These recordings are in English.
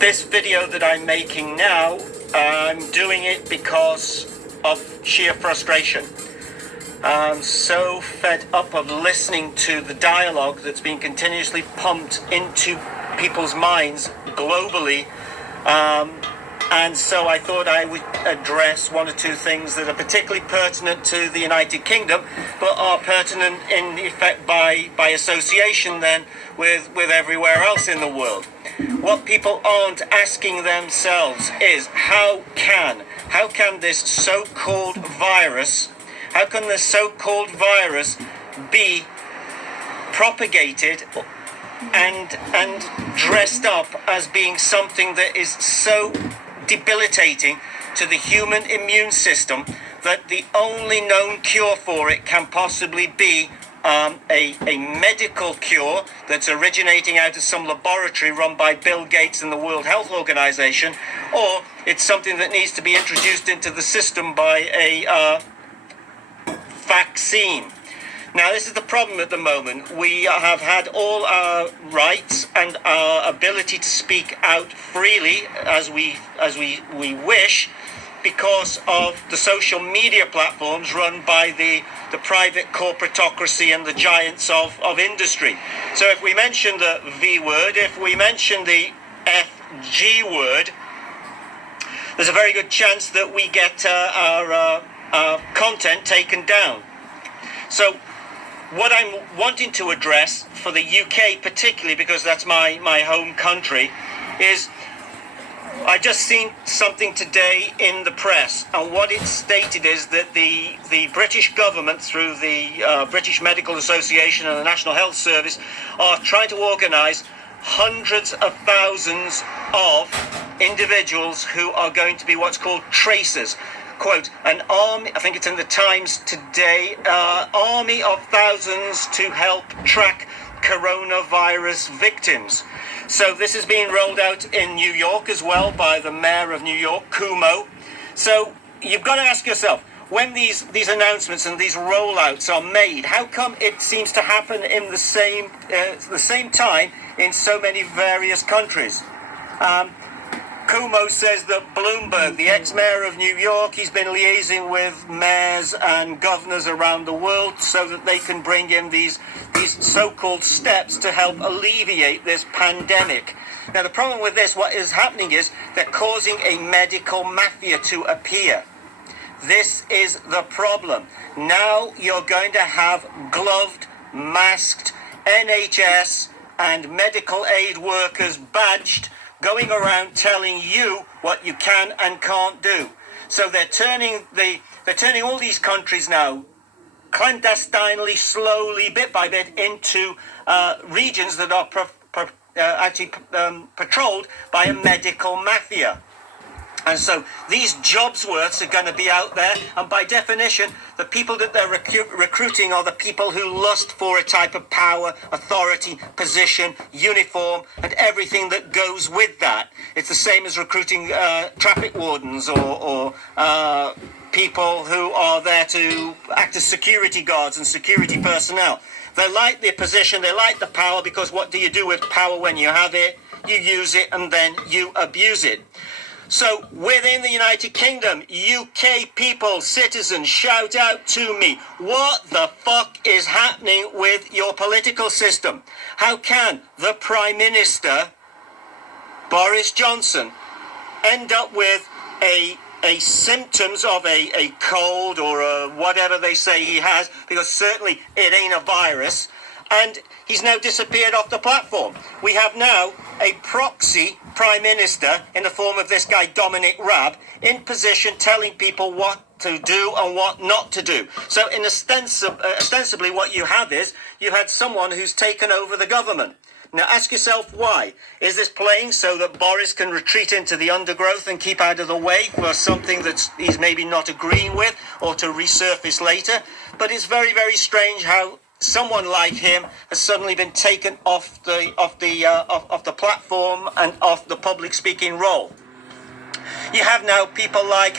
This video that I'm making now, I'm doing it because of sheer frustration. I'm so fed up of listening to the dialogue that's being continuously pumped into people's minds globally. And so I thought I would address one or two things that are particularly pertinent to the United Kingdom, but are pertinent in effect by association then with everywhere else in the world. What people aren't asking themselves is how can this so-called virus, be propagated and dressed up as being something that is so debilitating to the human immune system that the only known cure for it can possibly be a medical cure that's originating out of some laboratory run by Bill Gates and the World Health Organization, or it's something that needs to be introduced into the system by a vaccine. Now, this is the problem at the moment. We have had all our rights and our ability to speak out freely as we wish because of the social media platforms run by the private corporatocracy and the giants of industry. So if we mention the V word, if we mention the FG word, there's a very good chance that we get our content taken down. So what I'm wanting to address for the UK particularly, because that's my home country, is I just seen something today in the press, and what it stated is that the British government, through the British Medical Association and the National Health Service, are trying to organise hundreds of thousands of individuals who are going to be what's called tracers. Quote, an army, I think it's in the Times today, army of thousands to help track coronavirus victims. So this is being rolled out in New York as well by the mayor of New York, Cuomo. So you've got to ask yourself, when these announcements and these rollouts are made, how come it seems to happen in the same time in so many various countries? Cuomo says that Bloomberg, the ex-mayor of New York, he's been liaising with mayors and governors around the world so that they can bring in these so-called steps to help alleviate this pandemic. Now, the problem with this, what is happening is they're causing a medical mafia to appear. This is the problem. Now you're going to have gloved, masked NHS and medical aid workers badged going around telling you what you can and can't do. So they're turning all these countries now clandestinely, slowly, bit by bit, into regions that are patrolled by a medical mafia. And so these jobs worths are going to be out there, and by definition, the people that they're recruiting are the people who lust for a type of power, authority, position, uniform, and everything that goes with that. It's the same as recruiting traffic wardens or people who are there to act as security guards and security personnel. They like the position, they like the power, because what do you do with power when you have it? You use it and then you abuse it. So within the United Kingdom, UK people, citizens, shout out to me. What the fuck is happening with your political system? How can the Prime Minister, Boris Johnson, end up with a symptoms of a cold or a whatever they say he has, because certainly it ain't a virus, and he's now disappeared off the platform. We have now a proxy Prime Minister in the form of this guy Dominic Raab in position telling people what to do and what not to do. So in ostensibly what you have is you had someone who's taken over the government. Now ask yourself why. Is this playing so that Boris can retreat into the undergrowth and keep out of the way for something that he's maybe not agreeing with, or to resurface later? But it's very, very strange how someone like him has suddenly been taken off the platform and off the public speaking role. You have now people like,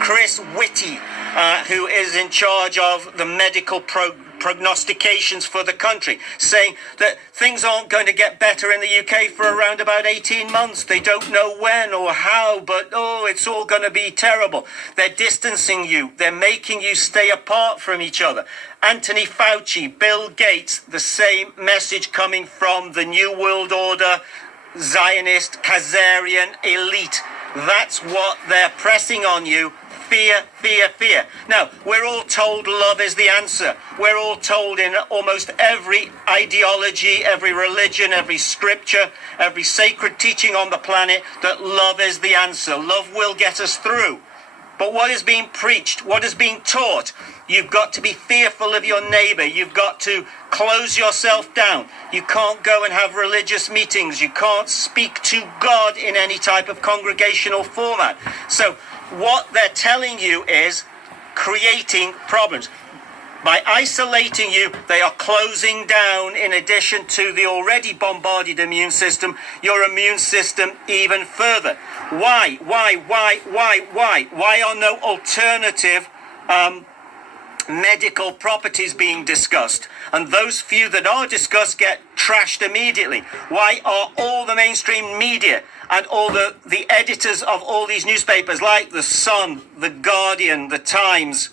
Chris Whitty, who is in charge of the medical prognostications for the country, saying that things aren't going to get better in the UK for around about 18 months. They don't know when or how, but it's all going to be terrible. They're distancing you. They're making you stay apart from each other. Anthony Fauci, Bill Gates, the same message coming from the New World Order, Zionist, Khazarian elite. That's what they're pressing on you. Fear, fear, fear. Now, we're all told love is the answer. We're all told in almost every ideology, every religion, every scripture, every sacred teaching on the planet that love is the answer. Love will get us through. But what is being preached? What is being taught? You've got to be fearful of your neighbor. You've got to close yourself down. You can't go and have religious meetings. You can't speak to God in any type of congregational format. So what they're telling you is creating problems. By isolating you, they are closing down, in addition to the already bombarded immune system, your immune system even further. Why? Why are no alternative medical properties being discussed? And those few that are discussed get trashed immediately. Why are all the mainstream media and all the editors of all these newspapers, like The Sun, The Guardian, The Times,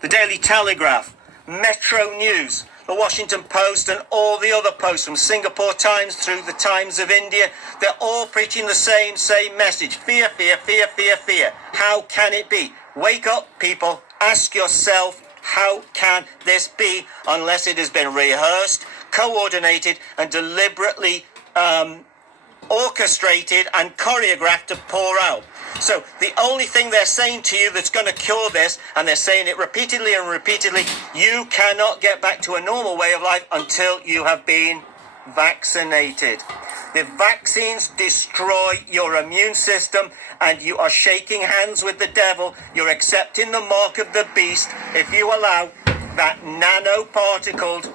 The Daily Telegraph, Metro News, The Washington Post, and all the other posts from Singapore Times through the Times of India, they're all preaching the same message. Fear, fear, fear, fear, fear. How can it be? Wake up, people. Ask yourself, how can this be, unless it has been rehearsed, coordinated, and deliberately orchestrated and choreographed to pour out? So the only thing they're saying to you that's going to cure this, and they're saying it repeatedly and repeatedly, you cannot get back to a normal way of life until you have been vaccinated. The vaccines destroy your immune system, and you are shaking hands with the devil. You're accepting the mark of the beast if you allow that nanoparticled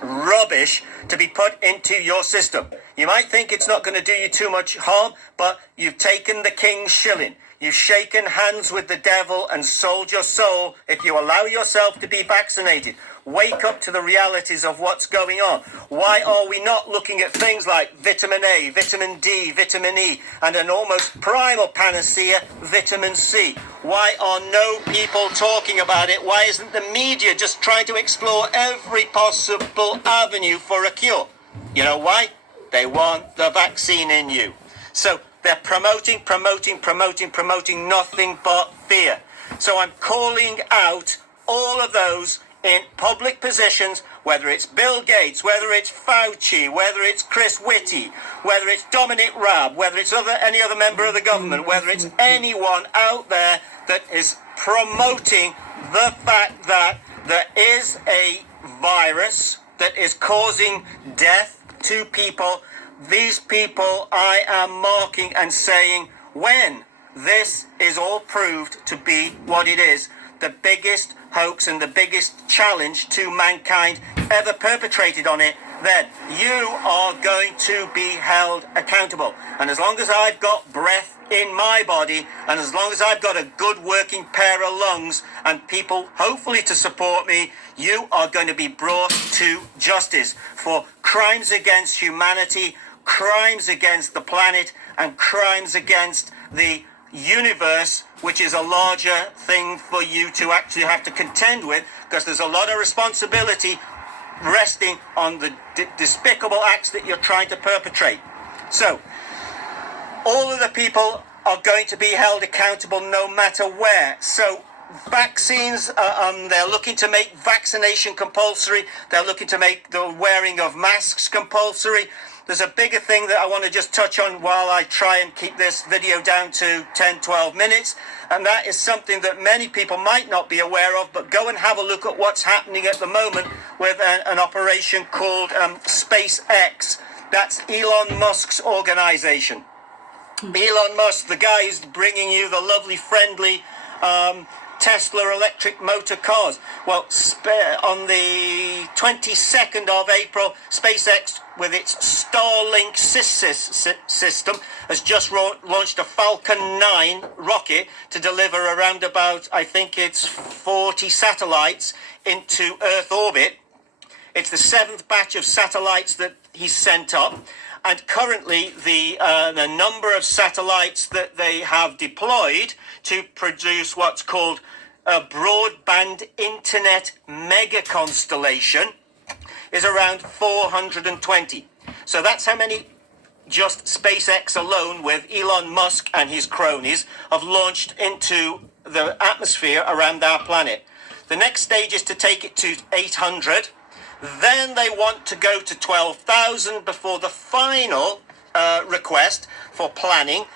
rubbish to be put into your system. You might think it's not going to do you too much harm, but you've taken the king's shilling. You've shaken hands with the devil and sold your soul if you allow yourself to be vaccinated. Wake up to the realities of what's going on. Why are we not looking at things like vitamin A, vitamin D, vitamin E, and an almost primal panacea, vitamin C? Why are no people talking about it? Why isn't the media just trying to explore every possible avenue for a cure? You know why? They want the vaccine in you. So they're promoting nothing but fear. So I'm calling out all of those in public positions, whether it's Bill Gates, whether it's Fauci, whether it's Chris Whitty, whether it's Dominic Raab, whether it's any other member of the government, whether it's anyone out there that is promoting the fact that there is a virus that is causing death to people. These people I am marking and saying, when this is all proved to be what it is, the biggest hoax and the biggest challenge to mankind ever perpetrated on it, then you are going to be held accountable. And as long as I've got breath in my body, and as long as I've got a good working pair of lungs and people hopefully to support me, you are going to be brought to justice for crimes against humanity, crimes against the planet, and crimes against the universe, which is a larger thing for you to actually have to contend with, because there's a lot of responsibility resting on the despicable acts that you're trying to perpetrate. So all of the people are going to be held accountable no matter where. So vaccines, they're looking to make vaccination compulsory. They're looking to make the wearing of masks compulsory. There's a bigger thing that I want to just touch on while I try and keep this video down to 10, 12 minutes. And that is something that many people might not be aware of, but go and have a look at what's happening at the moment with an operation called SpaceX. That's Elon Musk's organization. Elon Musk, the guy who's bringing you the lovely, friendly Tesla electric motor cars. Well, on the 22nd of April, SpaceX, with its Starlink system, has just launched a Falcon 9 rocket to deliver around about, I think it's 40 satellites into Earth orbit. It's the 7th batch of satellites that he's sent up. And currently, the number of satellites that they have deployed to produce what's called a broadband internet mega constellation is around 420. So that's how many just SpaceX alone, with Elon Musk and his cronies, have launched into the atmosphere around our planet. The next stage is to take it to 800. Then they want to go to 12,000 before the final request for planning,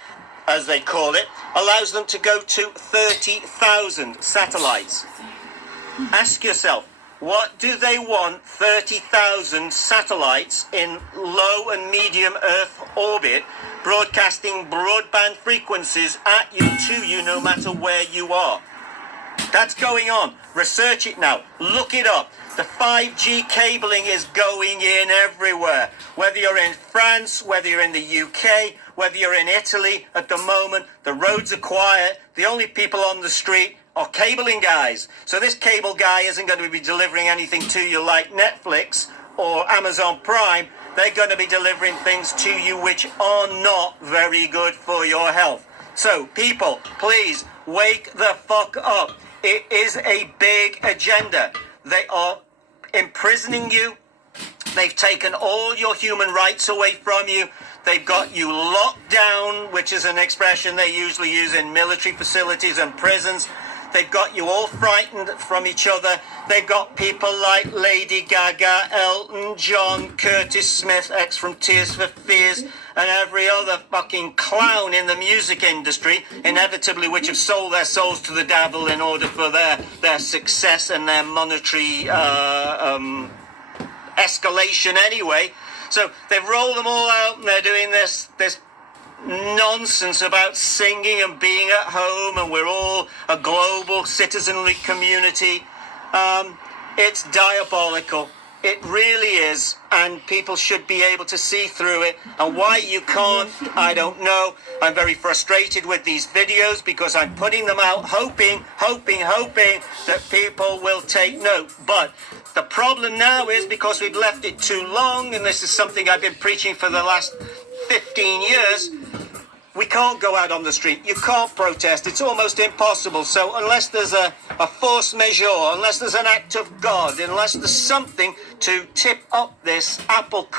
as they call it, allows them to go to 30,000 satellites. Ask yourself, what do they want 30,000 satellites in low and medium Earth orbit broadcasting broadband frequencies at you, to you, no matter where you are? That's going on. Research it now. Look it up. The 5G cabling is going in everywhere. Whether you're in France, whether you're in the UK, whether you're in Italy at the moment, the roads are quiet. The only people on the street are cabling guys. So this cable guy isn't going to be delivering anything to you like Netflix or Amazon Prime. They're going to be delivering things to you which are not very good for your health. So people, please wake the fuck up. It is a big agenda. They are imprisoning you. They've taken all your human rights away from you. They've got you locked down, which is an expression they usually use in military facilities and prisons. They've got you all frightened from each other. They've got people like Lady Gaga, Elton John, Curtis Smith, ex from Tears for Fears, and every other fucking clown in the music industry, inevitably, which have sold their souls to the devil in order for their success and their monetary escalation anyway. So they've rolled them all out, and they're doing this nonsense about singing and being at home, and we're all a global citizenry community. It's diabolical. It really is, and people should be able to see through it. And why you can't, I don't know. I'm very frustrated with these videos because I'm putting them out hoping that people will take note. But the problem now is, because we've left it too long, and this is something I've been preaching for the last 15 years, we can't go out on the street. You can't protest. It's almost impossible. So unless there's a force majeure, unless there's an act of God, unless there's something to tip up this apple cart,